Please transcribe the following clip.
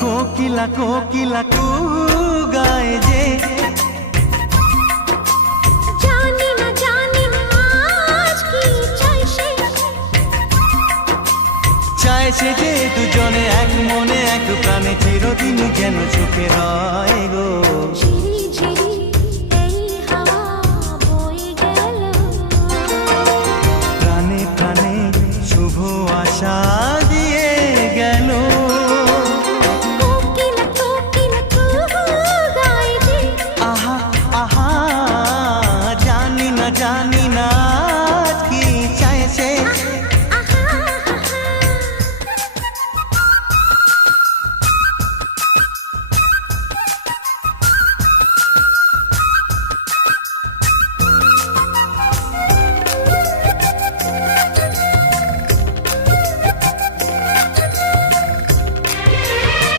কোকিলা কোকিলা কু গায় যে, জানি না আজ কি চাই সে, চায় সে যে দুজনে এক মনে এক প্রাণে চিরদিন যেন চোখে রয়।